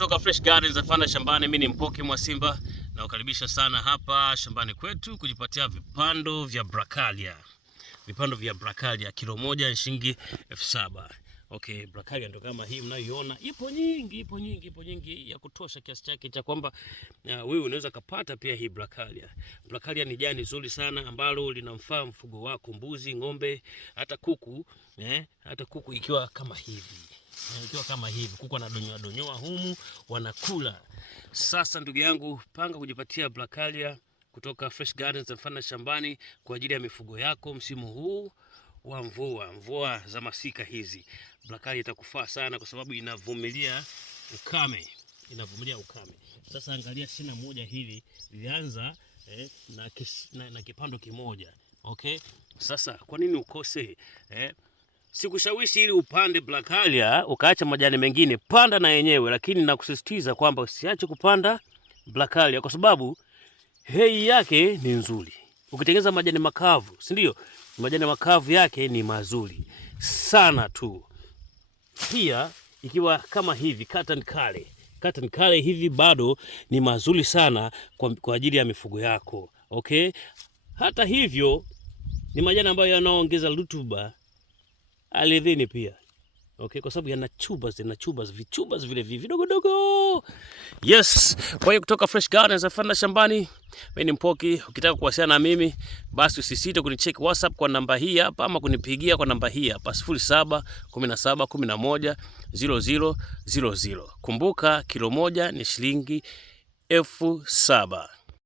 kutoka Fresh Gardens Afanda shambani. Mimi ni Mpoki Mwasimba na ukaribisha sana hapa shambani kwetu kujipatia vipando vya Bracharia. Vipando vya Bracharia kilo moja ni shilingi 7,000. Okay, Bracharia ndo kama hii mnayoiona. Ipo nyingi ya kutosha kiasi chake cha kwamba wewe unaweza kupata pia hii Bracharia. Bracharia ni jani zuri sana ambalo linamfaa mfugo wako, mbuzi, ng'ombe, hata kuku, hata kuku ikiwa kama hivi. Ikiwa kama hivi, kuku wanadonyoa humu, wanakula. Sasa ndugu yangu, panga kujipatia Bracharia kutoka Fresh Gardens Afanda shambani kwa ajili ya mifugo yako msimu huu wa mvua za masika hizi. Bracharia itakufaa sana kwa sababu inavumilia ukame. Sasa angalia shina moja hili lilianza na kipando kimoja. Okay? Sasa kwa nini ukose? Sikushawishi ili upande Bracharia ukaacha majani mengine, panda na yenyewe, lakini nakusisitiza kwamba usiache kupanda Bracharia kwa sababu hei yake ni nzuri. Ukitengeneza majani makavu, si ndio? Majani makavu yake ni mazuri sana tu. Pia ikiwa kama hivi cotton kale hivi bado ni mazuri sana kwa ajili ya mifugo yako. Okay? Hata hivyo ni majani ambayo yanaongeza rutuba ardhini pia. Okay, kwa sababu yana tubers, vichubas vile vidogo. Yes, kwa hiyo kutoka Fresh Gardens Afanda shambani, mimi ni Mpoki. Ukitaka kuwasiliana na mimi, basi usisite kunicheck WhatsApp kwa namba hii hapa ama kunipigia kwa namba hii hapa 0717110000. Kumbuka kilo moja ni shilingi 7,000.